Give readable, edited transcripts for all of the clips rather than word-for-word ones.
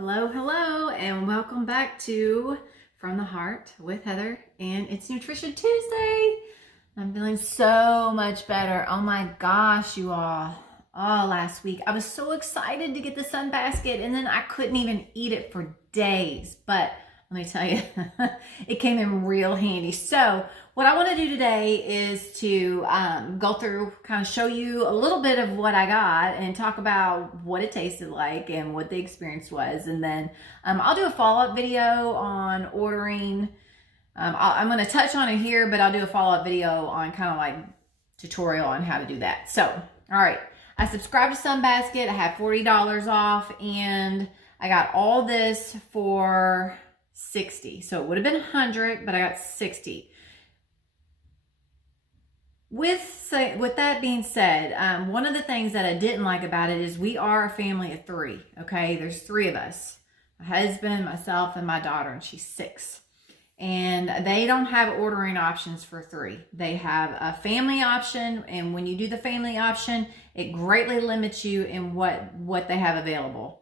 Hello, hello, and welcome back to From the Heart with Heather, and it's Nutrition Tuesday. I'm feeling so much better. Oh my gosh, you all. Oh, last week I was so excited to get the Sunbasket, and then I couldn't even eat it for days. But let me tell you, it came in real handy. So what I want to do today is to go through, kind of show you a little bit of what I got and talk about what it tasted like and what the experience was. And then I'll do a follow-up video on ordering. I'm going to touch on it here, but I'll do a follow-up video on kind of like tutorial on how to do that. So, all right. I subscribed to Sunbasket. I had $40 off, and I got all this for $60. So it would have been $100, but I got $60. With that being said, one of the things that I didn't like about it is we are a family of 3, okay? There's 3 of us, my husband, myself, and my daughter, and she's 6. And they don't have ordering options for 3. They have a family option, and when you do the family option, it greatly limits you in what they have available.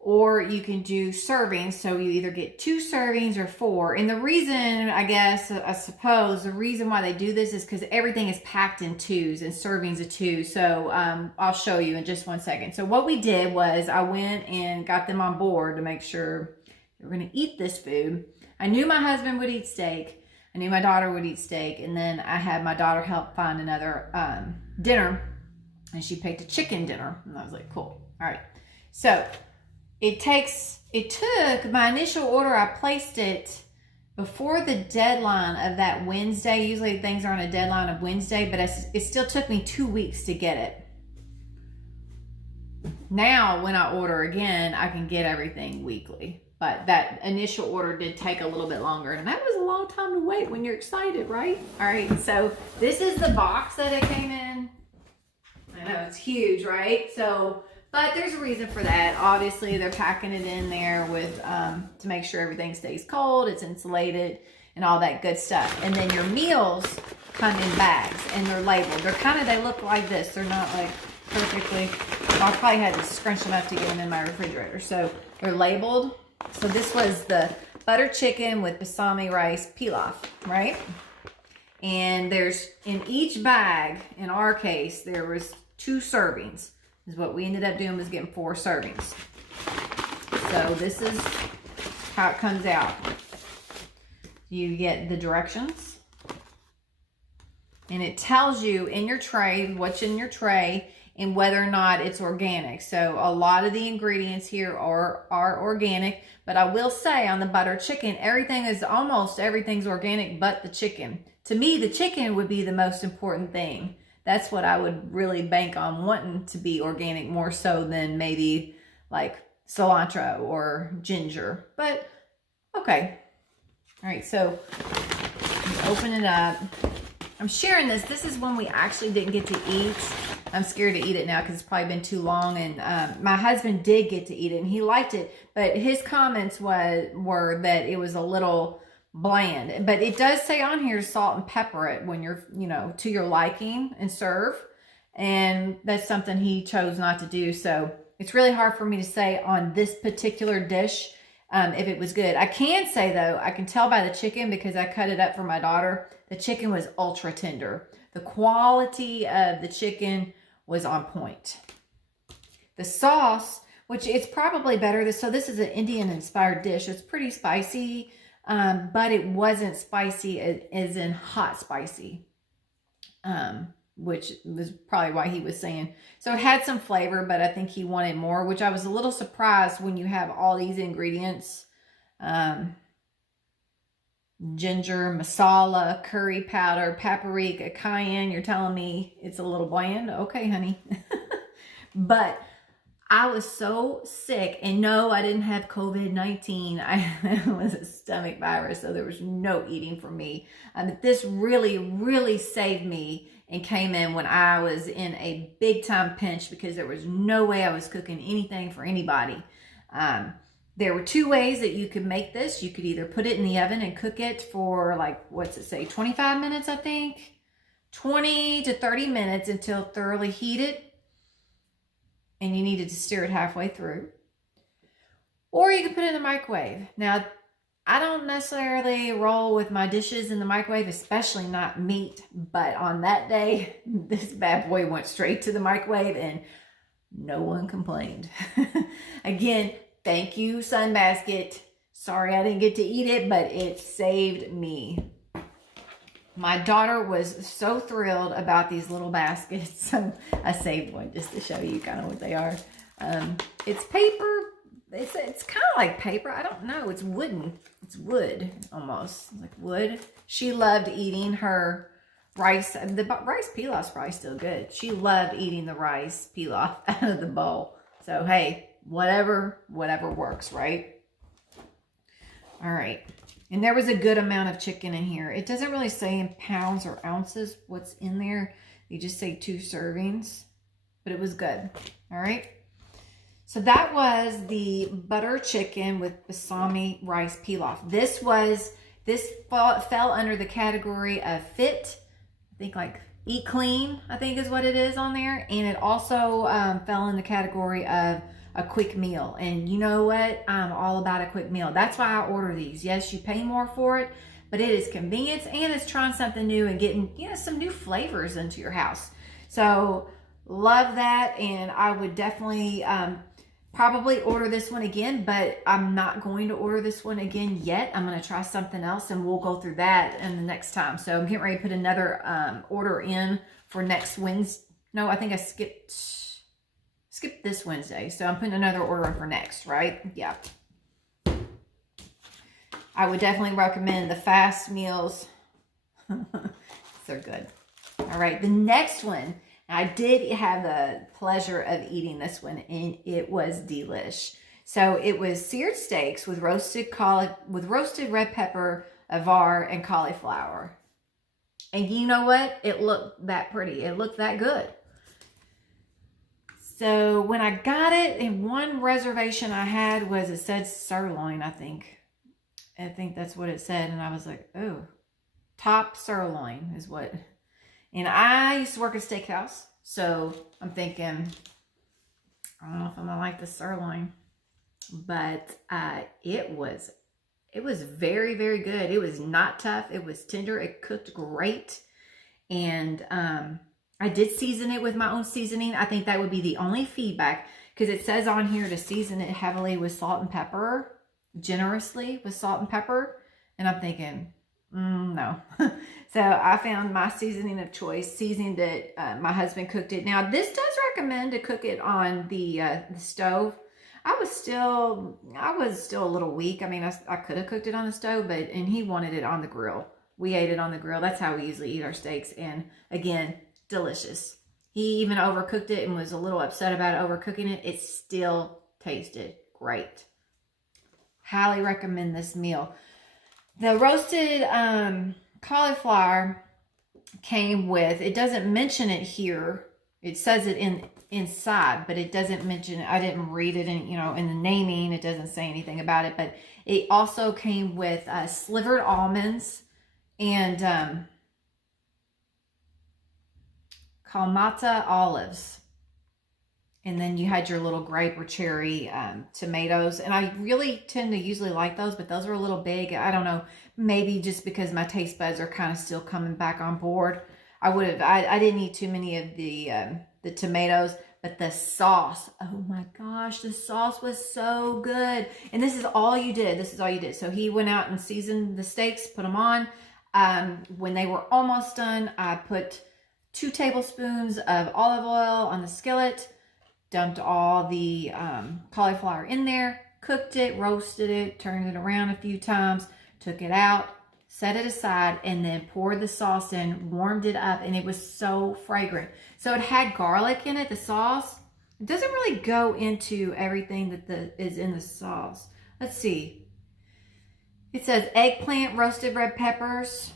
Or you can do servings, so you either get 2 servings or 4. And the reason, I suppose, the reason why they do this is because everything is packed in 2s and servings of 2. So I'll show you in just one second. So what we did was I went and got them on board to make sure they were going to eat this food. I knew my husband would eat steak. I knew my daughter would eat steak. And then I had my daughter help find another dinner. And she picked a chicken dinner. And I was like, cool. All right. So it took my initial order. I placed it before the deadline of that Wednesday. Usually things are on a deadline of Wednesday, but it still took me 2 weeks to get it. Now, when I order again, I can get everything weekly. But that initial order did take a little bit longer. And that was a long time to wait when you're excited, right? All right, so this is the box that it came in. I know, it's huge, right? So, but there's a reason for that. Obviously, they're packing it in there with to make sure everything stays cold, it's insulated, and all that good stuff. And then your meals come in bags, and they're labeled. They look like this. They're not like perfectly, I probably had to scrunch them up to get them in my refrigerator. So they're labeled. So this was the butter chicken with basmati rice pilaf, right? And there's, in each bag, in our case, there was 2 servings. Is what we ended up doing, was getting 4 servings. So this is how it comes out. You get the directions, and it tells you in your tray, what's in your tray, and whether or not it's organic. So a lot of the ingredients here are organic, but I will say on the butter chicken, almost everything's organic but the chicken. To me, the chicken would be the most important thing. That's what I would really bank on, wanting to be organic more so than maybe like cilantro or ginger. But okay. All right, so open it up. I'm sharing this. This is one we actually didn't get to eat. I'm scared to eat it now because it's probably been too long. And my husband did get to eat it, and he liked it. But his comments were that it was a little bland. But it does say on here, salt and pepper it when you're, to your liking, and serve. And that's something he chose not to do. So it's really hard for me to say on this particular dish if it was good. I can say, though, I can tell by the chicken, because I cut it up for my daughter. The chicken was ultra tender. The quality of the chicken was on point. The sauce, which it's probably better. So this is an Indian-inspired dish. It's pretty spicy, but it wasn't spicy as in hot spicy, which was probably why he was saying. So it had some flavor, but I think he wanted more, which I was a little surprised when you have all these ingredients. Ginger, masala, curry powder, paprika, cayenne. You're telling me it's a little bland? Okay, honey. But I was so sick, and no, I didn't have COVID-19. It was a stomach virus, so there was no eating for me. This really, really saved me and came in when I was in a big time pinch, because there was no way I was cooking anything for anybody. There were 2 ways that you could make this. You could either put it in the oven and cook it for, like, what's it say, 25 minutes, I think? 20 to 30 minutes until thoroughly heated. And you needed to stir it halfway through. Or you can put it in the microwave. Now, I don't necessarily roll with my dishes in the microwave, especially not meat. But on that day, this bad boy went straight to the microwave and no one complained. Again, thank you, Sunbasket. Sorry I didn't get to eat it, but it saved me. My daughter was so thrilled about these little baskets. So I saved one just to show you kind of what they are. It's paper. It's kind of like paper. I don't know. It's wooden. It's wood almost. Like wood. She loved eating her rice. The rice pilaf's probably still good. She loved eating the rice pilaf out of the bowl. So hey, whatever works, right? All right. And there was a good amount of chicken in here. It doesn't really say in pounds or ounces what's in there. They just say 2 servings, but it was good. All right. So that was the butter chicken with balsamic rice pilaf. This fell under the category of fit. I think like eat clean, I think is what it is on there. And it also fell in the category of a quick meal. And you know what? I'm all about a quick meal. That's why I order these. Yes, you pay more for it, but it is convenience and it's trying something new and getting, you know, some new flavors into your house. So love that. And I would definitely probably order this one again, but I'm not going to order this one again yet. I'm going to try something else and we'll go through that in the next time. So I'm getting ready to put another order in for next Wednesday. No, I think I skipped this Wednesday. So I'm putting another order in for next, right? Yeah. I would definitely recommend the fast meals. They're good. All right. The next one, I did have the pleasure of eating this one and it was delish. So it was seared steaks with roasted red pepper, avar, and cauliflower. And you know what? It looked that pretty. It looked that good. So when I got it, and one reservation I had was it said sirloin, I think. I think that's what it said. And I was like, oh, top sirloin is what. And I used to work at a steakhouse. So I'm thinking, I don't know if I'm going to like the sirloin. But it was very, very good. It was not tough. It was tender. It cooked great. And I did season it with my own seasoning. I think that would be the only feedback because it says on here to season it heavily with salt and pepper, generously with salt and pepper. And I'm thinking, no. So I found my seasoning of choice, seasoned it. My husband cooked it. Now this does recommend to cook it on the stove. I was still a little weak. I mean, I could have cooked it on the stove, and he wanted it on the grill. We ate it on the grill. That's how we usually eat our steaks. And again, delicious. He even overcooked it and was a little upset about overcooking it. It still tasted great. Highly recommend this meal. The roasted cauliflower came with, it doesn't mention it here. It says it inside, but it doesn't mention it. I didn't read it in, in the naming. It doesn't say anything about it, but it also came with slivered almonds and Kalamata olives. And then you had your little grape or cherry tomatoes. And I really tend to usually like those, but those are a little big. I don't know, maybe just because my taste buds are kind of still coming back on board. I didn't eat too many of the tomatoes, but the sauce, oh my gosh, the sauce was so good. And this is all you did. So he went out and seasoned the steaks, put them on. When they were almost done, I put 2 tablespoons of olive oil on the skillet, dumped all the cauliflower in there, cooked it, roasted it, turned it around a few times, took it out, set it aside, and then poured the sauce in, warmed it up, and it was so fragrant. So it had garlic in it, the sauce. It doesn't really go into everything that is in the sauce. Let's see. It says eggplant, roasted red peppers,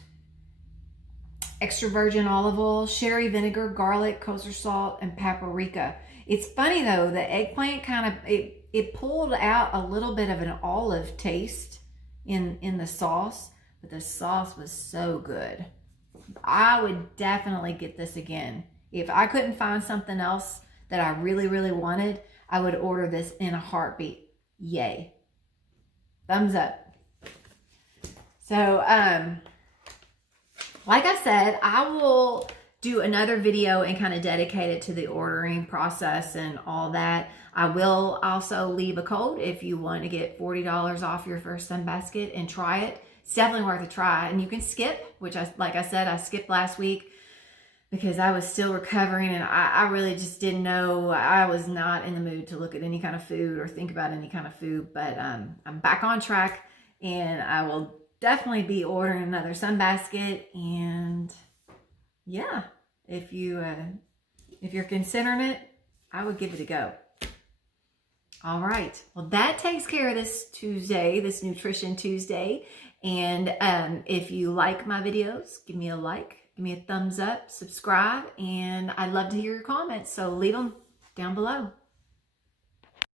extra virgin olive oil, sherry vinegar, garlic, kosher salt, and paprika. It's funny though, the eggplant kind of, it pulled out a little bit of an olive taste in the sauce, but the sauce was so good. I would definitely get this again. If I couldn't find something else that I really, really wanted, I would order this in a heartbeat. Yay. thumbs up. So, like I said, I will do another video and kind of dedicate it to the ordering process and all that. I will also leave a code if you want to get $40 off your first Sunbasket and try it. It's definitely worth a try. And you can skip, which like I said, I skipped last week because I was still recovering and I really just didn't know. I was not in the mood to look at any kind of food or think about any kind of food, but I'm back on track and I will definitely be ordering another Sunbasket. And yeah, if you're considering it, I would give it a go. All right, well, that takes care of this Tuesday, this Nutrition Tuesday. And if you like my videos, give me a like, give me a thumbs up, subscribe, and I'd love to hear your comments. So leave them down below.